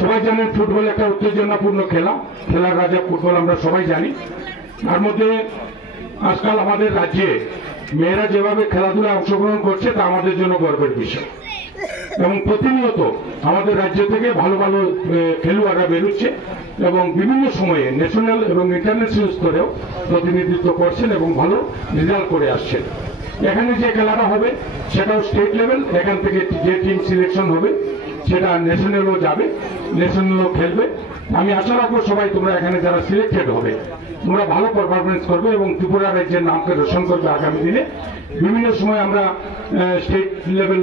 সবাই জানেন ফুটবল একটা উত্তেজনাপূর্ণ খেলা, খেলার রাজা ফুটবল আমরা সবাই জানি। তার মধ্যে আজকাল আমাদের রাজ্যে মেয়েরা যেভাবে খেলাধুলায় অংশগ্রহণ করছে তা আমাদের জন্য গর্বের বিষয়, এবং প্রতিনিয়ত আমাদের রাজ্য থেকে ভালো ভালো খেলোয়াড়রা বেরোচ্ছে এবং বিভিন্ন সময়ে ন্যাশনাল এবং ইন্টারন্যাশনাল স্তরেও প্রতিনিধিত্ব করছেন এবং ভালো রেজাল্ট করে আসছেন। এখানে যে খেলাটা হবে সেটাও স্টেট লেভেল, এখান থেকে যে টিম সিলেকশন হবে সেটা ন্যাশনালও যাবে, ন্যাশনালও খেলবে। আমি আশা রাখবো সবাই তোমরা এখানে যারা সিলেক্টেড হবে তোমরা ভালো পারফরমেন্স করবে এবং ত্রিপুরা রাজ্যের নামকে রোশন করবে আগামী দিনে। বিভিন্ন সময় আমরা স্টেট লেভেল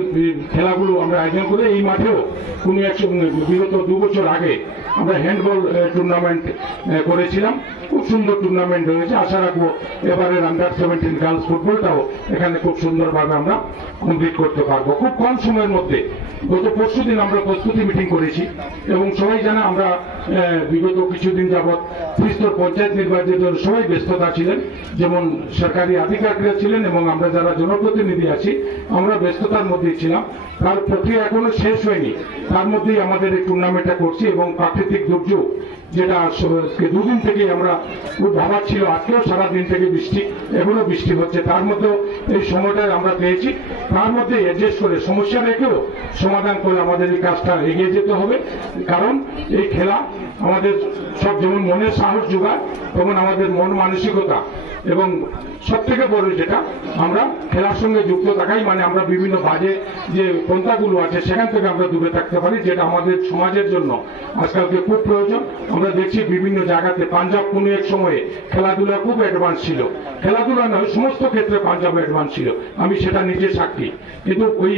খেলাগুলো আমরা আয়োজন করে এই মাঠেও কোনো বিগত 2 বছর আগে আমরা হ্যান্ডবল টুর্নামেন্ট করেছিলাম, খুব সুন্দর টুর্নামেন্ট হয়েছে। আশা রাখবো এবারের আন্ডার-17 গার্লস ফুটবলটাও এখানে খুব সুন্দরভাবে আমরা কমপ্লিট করতে পারবো খুব কম সময়ের মধ্যে। গত পরশুদিন আমরা প্রস্তুতি মিটিং করেছি এবং সবাই জানে আমরা বিগত কিছুদিন যাবৎ ত্রিস্তর পঞ্চায়েত নির্বাচনের জন্য সবাই ব্যস্ততা ছিলেন, যেমন সরকারি আধিকারিকরা ছিলেন এবং আমরা যারা জনপ্রতিনিধি আছি আমরা ব্যস্ততার মধ্যেই ছিলাম। তার প্রক্রিয়া এখনো শেষ হয়নি, তার মধ্যেই আমাদের এই টুর্নামেন্টটা করছি এবং প্রাকৃতিক দুর্যোগ যেটা 2 দিন থেকেই আমরা খুব ভাবার ছিল, আজকেও সারাদিন থেকে বৃষ্টি, এখনো বৃষ্টি হচ্ছে, তার মধ্যেও এই সময়টায় আমরা পেয়েছি। তার মধ্যে অ্যাডজাস্ট করে সমস্যা রেখেও সমাধান করে আমাদের এই কাজটা এগিয়ে যেতে হবে, কারণ এই খেলা আমাদের সব যেমন মনের সাহস যোগায় তেমন আমাদের মন মানসিকতা এবং সব থেকে বড় যেটা আমরা খেলার সঙ্গে যুক্ত থাকাই মানে আমরা বিভিন্ন বাজে যে পন্থাগুলো আছে সেখান থেকে আমরা দূরে থাকতে পারি, যেটা আমাদের সমাজের জন্য আজকালকে খুব প্রয়োজন। আমরা দেখছি বিভিন্ন জায়গাতে পাঞ্জাব কোনো এক সময়ে খেলাধুলা খুব অ্যাডভান্স ছিল, খেলাধুলা নয় সমস্ত ক্ষেত্রে পাঞ্জাব অ্যাডভান্স ছিল, আমি সেটা নিজে সাক্ষী। কিন্তু ওই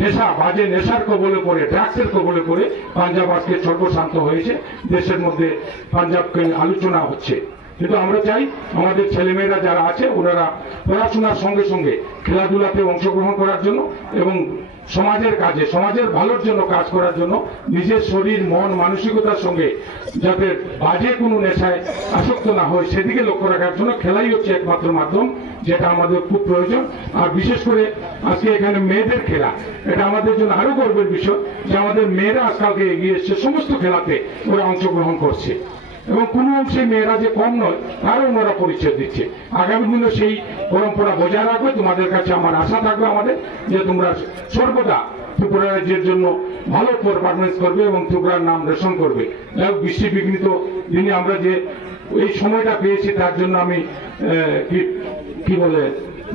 নেশা বাজে নেশার কবলে পড়ে ড্রাগসের কবলে পড়ে পাঞ্জাব আজকে সর্বশান্ত হয়েছে, দেশের মধ্যে পাঞ্জাবকে আলোচনা হচ্ছে। কিন্তু আমরা চাই আমাদের ছেলেমেয়েরা যারা আছে ওনারা পড়াশোনার সঙ্গে সঙ্গে খেলাধুলাতে অংশগ্রহণ করার জন্য এবং সমাজের কাজে সমাজের ভালোর জন্য কাজ করার জন্য নিজের শরীর মন মানসিকতার সঙ্গে যাতে বাজে কোনো নেশায় আসক্ত না হয় সেদিকে লক্ষ্য রাখার জন্য খেলাই হচ্ছে একমাত্র মাধ্যম, যেটা আমাদের খুব প্রয়োজন। আর বিশেষ করে আজকে এখানে মেয়েদের খেলা, এটা আমাদের জন্য আরো গর্বের বিষয় যে আমাদের মেয়েরা আজকালকে এগিয়ে এসছে, সমস্ত খেলাতে ওরা অংশগ্রহণ করছে এবং কোনো অংশে মেয়েরা যে কম নয় তারও ওনারা পরিচয় দিচ্ছে। আগামী দিনে সেই পরম্পরা বজায় রাখবে। তোমাদের কাছে আমার আশা থাকবে আমাদের যে তোমরা সর্বদা ত্রিপুরা রাজ্যের জন্য ভালো পারফরমেন্স করবে এবং ত্রিপুরার নাম রোশন করবে। বৃষ্টি বিঘ্নিত দিনে আমরা যে এই সময়টা পেয়েছি তার জন্য আমি কি বলে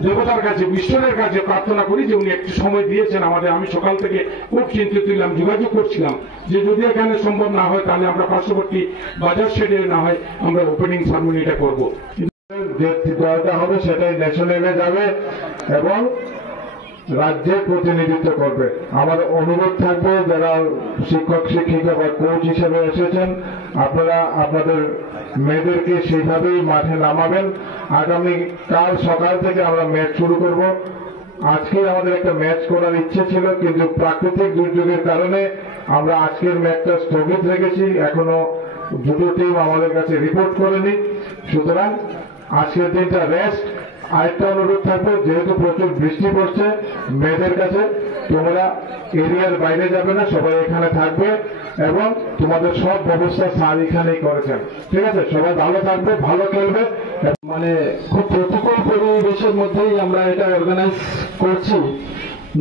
দেবতার কাছে ঈশ্বরের কাছে প্রার্থনা করি যে উনি একটু সময় দিয়েছেন আমাদের। আমি সকাল থেকে খুব চিন্তিত ছিলাম, যোগাযোগ করছিলাম যে যদি এখানে সম্ভব না হয় তাহলে আমরা পার্শ্ববর্তী বাজার শেডে না হয় আমরা ওপেনিং সেরেমনিটা করবো। যে দলটা হবে সেটাই ন্যাশনালে যাবে এবং রাজ্যের প্রতিনিধিত্ব করবে। আমার অনুরোধ থাকবে যারা শিক্ষক শিক্ষিকা বা কোচ হিসেবে এসেছেন আপনারা আপনাদের মেয়েদেরকে সেইভাবেই মাঠে নামাবেন। আগামী কাল সকাল থেকে আমরা ম্যাচ শুরু করব। আজকে আমাদের একটা ম্যাচ করার ইচ্ছে ছিল কিন্তু প্রাকৃতিক দুর্যোগের কারণে আমরা আজকের ম্যাচটা স্থগিত রেখেছি, এখনো 2টো টিম আমাদের কাছে রিপোর্ট করেনি, সুতরাং আজকের দিনটা রেস্ট। আরেকটা অনুরোধ থাকবে, যেহেতু প্রচুর বৃষ্টি পড়ছে মেয়েদের কাছে তোমরা এরিয়ার বাইরে যাবে না, সবাই এখানে থাকবে এবং তোমাদের সব ব্যবস্থা স্যার এখানেই করেছেন, ঠিক আছে? সবাই ভালো থাকবে, ভালো খেলবে। মানে খুব প্রতিকূল পরিবেশের মধ্যেই আমরা এটা অর্গানাইজ করছি,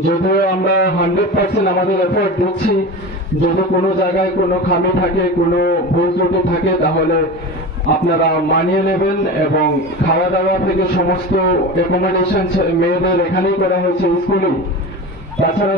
যদিও আমরা 100% আমাদের এফোর্ট দিচ্ছি। যদি কোনো জায়গায় কোনো খামি থাকে কোনো ভুল ত্রুটি থাকে তাহলে আপনারা মানিয়ে নেবেন এবং খাওয়া দাওয়া থেকে সমস্ত অ্যাকোমোডেশন মেয়েদের এখানেই করা হয়েছে স্কুলেই। তাছাড়া